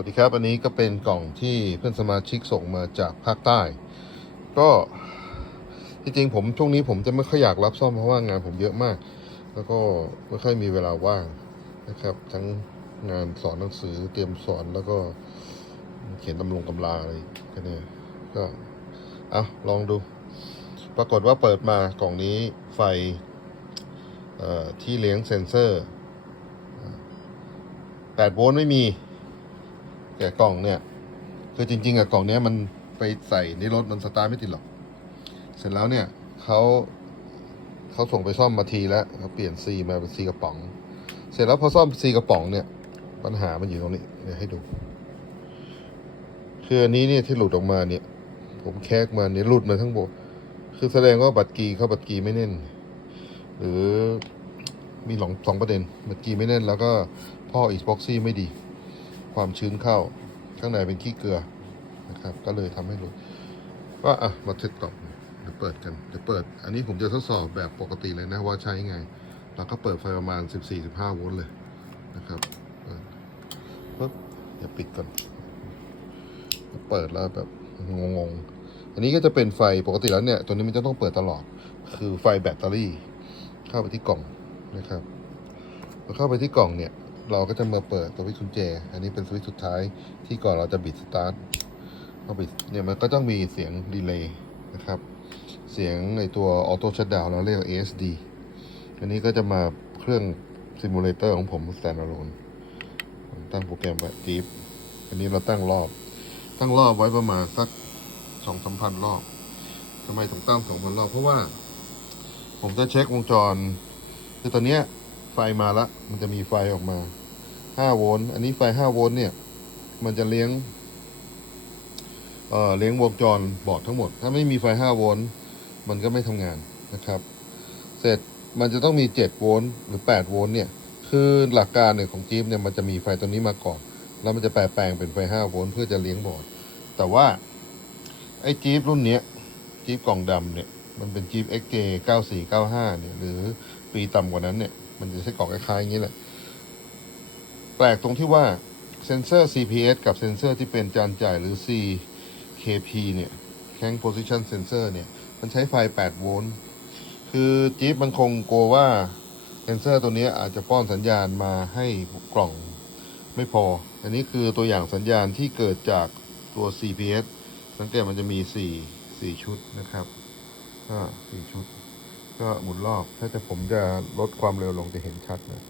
วัสดีครับอันนี้ก็เป็นกล่องที่เพื่อนสมาชิกส่งมาจากภาคใต้ ก็ที่จริงผมช่วงนี้ผมจะไม่ค่อยอยากรับซ่อมเพราะว่างานผมเยอะมาก แล้วก็ไม่ค่อยมีเวลาว่างนะครับ ทั้งงานสอนหนังสือเตรียมสอนแล้วก็เขียนตำลงตำราอะไรก็เนี่ยก็เอาลองดู ปรากฏว่าเปิดมากล่องนี้ไฟที่เลี้ยงเซนเซอร์8โวลต์ไม่มี แต่กล่องเนี่ย คือจริง ๆอะกล่องเนี้ยมันไปใส่ในรถมันสตาร์ทไม่ติดหรอก เสร็จแล้วเนี่ยเขาเขาส่งไปซ่อมมาทีแล้วเขาเปลี่ยนซีมาเป็นซีกระป๋อง เสร็จแล้วพอซ่อมซีกระป๋องเนี่ย ปัญหามันอยู่ตรงนี้เดี๋ยวให้ดูคืออันนี้เนี่ยที่หลุดออกมาเนี่ย ผมแคกมาเนี่ยหลุดมาทั้งหมดคือแสดงว่าบัตรกีเข้าบัตรกีไม่แน่น หรือมีหลงสองประเด็นบัตรกีไม่แน่น แล้วก็พ่ออีสบ็อกซี่ไม่ดี ความชื้นเข้า ข้างในเป็นขี้เกลือนะครับ ก็เลยทำให้หลุดว่าอะมาเทสต่อเดี๋ยวเปิดกันเดี๋ยวเปิด อันนี้ผมจะทดสอบแบบปกติเลยนะว่าใช้ไงเราก็เปิดไฟประมาณ 14-15โวลต์เลยนะครับปุ๊บเดี๋ยวปิดก่อนเปิดแล้วแบบงงๆ อันนี้ก็จะเป็นไฟปกติแล้วเนี่ย ตัวนี้มันจะต้องเปิดตลอด คือไฟแบตเตอรี่ เข้าไปที่กล่องนะครับพอเข้าไปที่กล่องเนี่ย เราก็จะมาเปิดสวิตช์กุญแจ อันนี้เป็นสวิตช์สุดท้ายที่ก่อนเราจะบิดสตาร์ทพอบิดเนี่ยมันก็ต้องมีเสียงดีเลย์นะครับ เสียงในตัวออโต้ชัดดาวเราเรียกว่า ASD อันนี้ก็จะมาเครื่องซิมูเลเตอร์ของผม standalone ผมตั้งโปรแกรมไว้จีบอันนี้เราตั้งรอบ ตั้งรอบไว้ประมาณสักสองสามพันรอบทำไมถึงตั้งสองพันรอบ เพราะว่า ผมจะเช็ควงจร คือตอนเนี้ย ฟมาละ มันจะมีไฟออกมา 5 โวลต์ อันนี้ไฟ 5 โวลต์เนี่ย มันจะเลี้ยง เอ่อ เลี้ยงวงจรบอร์ดทั้งหมด ถ้าไม่มีไฟ 5 โวลต์ มันก็ไม่ทำงานนะครับ เสร็จ มันจะต้องมี 7 โวลต์ หรือ 8 โวลต์ เนี่ย คือหลักการเนี่ยของจี๊ปเนี่ย มันจะมีไฟตัวนี้มาก่อน แล้วมันจะแปลแปลงเป็นไฟ 5 โวลต์เพื่อจะเลี้ยงบอร์ด แต่ว่า ไอ้จี๊ปรุ่นเนี้ยจี๊ปกล่องดำเนี่ย มันเป็นจี๊ป XJ 9495เนี่ย หรือปีต่ำกว่านั้นเนี่ย มันจะใช้กล่องคล้ายๆอย่างนี้แหละ แปลกตรงที่ว่าเซนเซอร์ CPS กับเซนเซอร์ที่เป็นจานจ่ายหรือ CKP เนี่ย Crank Position Sensor เนี่ย มันใช้ไฟ 8 โวลต์ คือจี๊ปมันคงกลัวว่าเซนเซอร์ตัวนี้อาจจะป้อนสัญญาณมาให้กล่องไม่พอ อันนี้คือตัวอย่างสัญญาณที่เกิดจากตัว CPS สังเกตมันจะมี 4 4 ชุดนะครับก็4ชุด ก็หมุนรอบ ถ้าจะผมจะลดความเร็วลงจะเห็นชัดนะ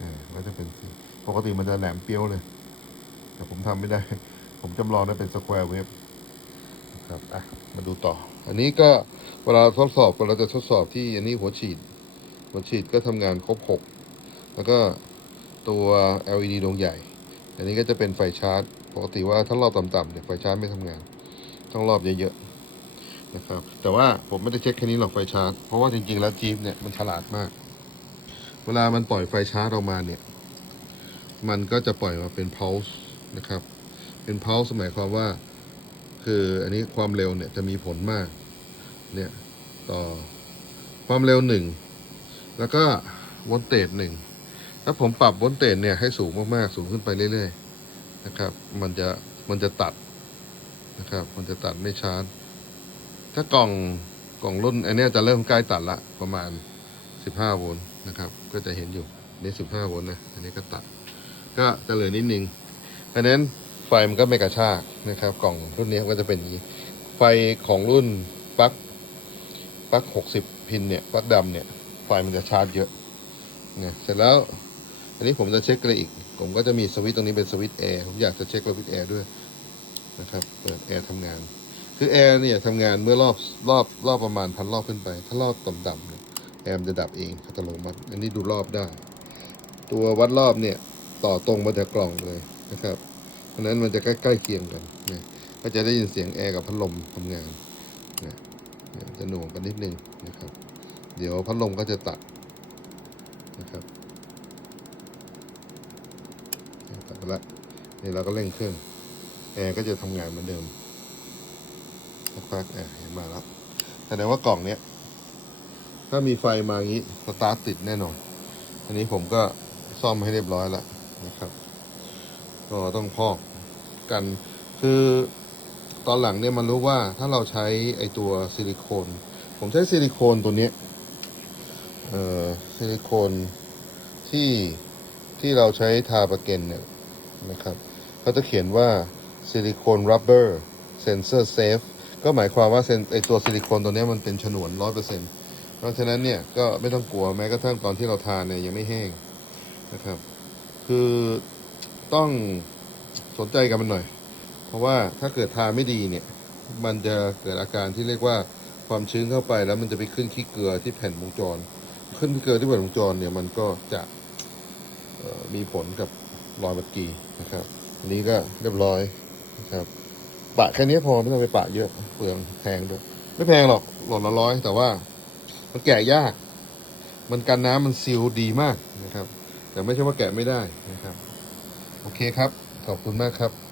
อ่ก็จะเป็นสีปกติมันจะแหลมเปี้ยวเลย แต่ผมทำไม่ได้ ผมจำลองได้เป็นสแควร์เวฟครับอะมาดูต่อ อันนี้ก็เวลาทดสอบเราจะทดสอบที่อันนี้หัวฉีด หัวฉีดก็ทำงานครบหกแล้วก็ตัว LED ดวงใหญ่ อันนี้ก็จะเป็นไฟชาร์จ ปกติว่าถ้ารอบต่ำๆเนี่ยไฟชาร์จไม่ทำงาน ต้องรอบเยอะๆ นะครับแต่ว่าผมไม่ได้เช็คแค่นี้หรอกไฟชาร์จ เพราะว่าจริงๆแล้วจี๊ปเนี่ยมันฉลาดมาก เวลามันปล่อยไฟชาร์จออกมาเนี่ย มันก็จะปล่อยมาเป็น pulse นะครับ เป็น pulse หมายความว่า คืออันนี้ความเร็วเนี่ยจะมีผลมาก เนี่ยต่อความเร็วหนึ่งแล้วก็วอลเตจหนึ่งถ้าผมปรับวอลเตจเนี่ยให้สูงมากๆ สูงขึ้นไปเรื่อยๆนะครับ มันจะมันจะตัดนะครับ มันจะตัดไม่ชาร์จ ถ้ากล่องกล่องรุ่นอันนี้จะเริ่มใกล้ตัดละประมาณ 15 โวลต์นะครับ ก็จะเห็นอยู่นี่15 โวลต์นะอันนี้ก็ตัด ก็จะเหลือนิดนึงอันนั้นไฟมันก็ไม่กระชากนะครับ กล่องรุ่นนี้ก็จะเป็นอย่างนี้ ไฟของรุ่นปลั๊กปลั๊ก60 พินเนี่ยปลั๊กดำเนี่ยไฟมันจะชาร์จเยอะเนี่ยเสร็จแล้ว อันนี้ผมจะเช็คอะไรอีก ผมก็จะมีสวิตช์ตรงนี้เป็นสวิตช์แอร์ผมอยากจะเช็คสวิตช์แอร์ด้วยนะครับ เปิดแอร์ทำงาน คือแอร์เนี่ยทำงานเมื่อรอบรอบรอบประมาณพันรอบขึ้นไป ถ้ารอบต่ำๆเนี่ยแอร์จะดับเองอัตโนมัติอันนี้ดูรอบได้ ตัววัดรอบเนี่ยต่อตรงมาจากกล่องเลยนะครับ เพราะนั้นมันจะใกล้ๆเคียงกันนะก็จะได้ยินเสียงแอร์กับพัดลมทำงานนะจะหน่วงกันนิดนึงนะครับ เดี๋ยวพัดลมก็จะตัดนะครับตัดไปละนี่เราก็เร่งเครื่องแอร์ก็จะทำงานเหมือนเดิม สักพักเห็นมาแล้วแสดงว่ากล่องเนี้ย ถ้ามีไฟมาอย่างนี้สตาร์ทติดแน่นอน อันนี้ผมก็ซ่อมให้เรียบร้อยแล้วนะครับ ก็ต้องพอกกันคือตอนหลังเนี่ยมันรู้ว่าถ้าเราใช้ไอตัวซิลิโคน ผมใช้ซิลิโคนตัวเนี้ยเอ่อซิลิโคนที่ที่เราใช้ทาประเกนเนี่ยนะครับเขาจะเขียนว่าซิลิโคนรับเบอร์เซนเซอร์เซฟ ก็หมายความว่าเซนไอตัวซิลิโคนตัวนี้มันเป็นฉนวนร้อยเปอร์เซ็นต์เพราะฉะนั้นเนี่ยก็ไม่ต้องกลัวแม้กระทั่งตอนที่เราทานเนี่ยยังไม่แห้งนะครับ คือต้องสนใจกันมันหน่อย เพราะว่าถ้าเกิดทานไม่ดีเนี่ย มันจะเกิดอาการที่เรียกว่าความชื้นเข้าไปแล้วมันจะไปขึ้นขี้เกลือที่แผ่นวงจร ขึ้นขี้เกลือที่แผ่นวงจรเนี่ยมันก็จะมีผลกับรอยบัดกีนะครับอันนี้ก็เรียบร้อยนะครับ ปะแค่นี้พอไม่ต้องไปปะเยอะเปลืองแพงด้วยไม่แพงหรอกหล่นละร้อยแต่ว่า มันแกะยาก มันกันน้ำมันซีลดีมากนะครับ แต่ไม่ใช่ว่าแกะไม่ได้นะครับ โอเคครับ ขอบคุณมากครับ